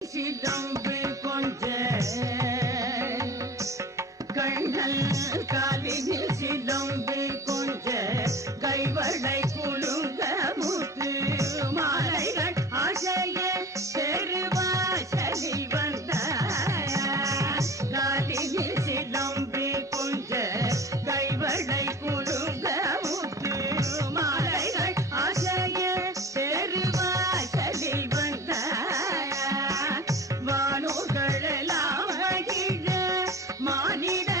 சிலம்பு கொஞ்ச கண்ணல் காலினில் சிலம்பு கொஞ்ச கைவளை குலுங்க முத்து மாலைகள் ஆசையே need a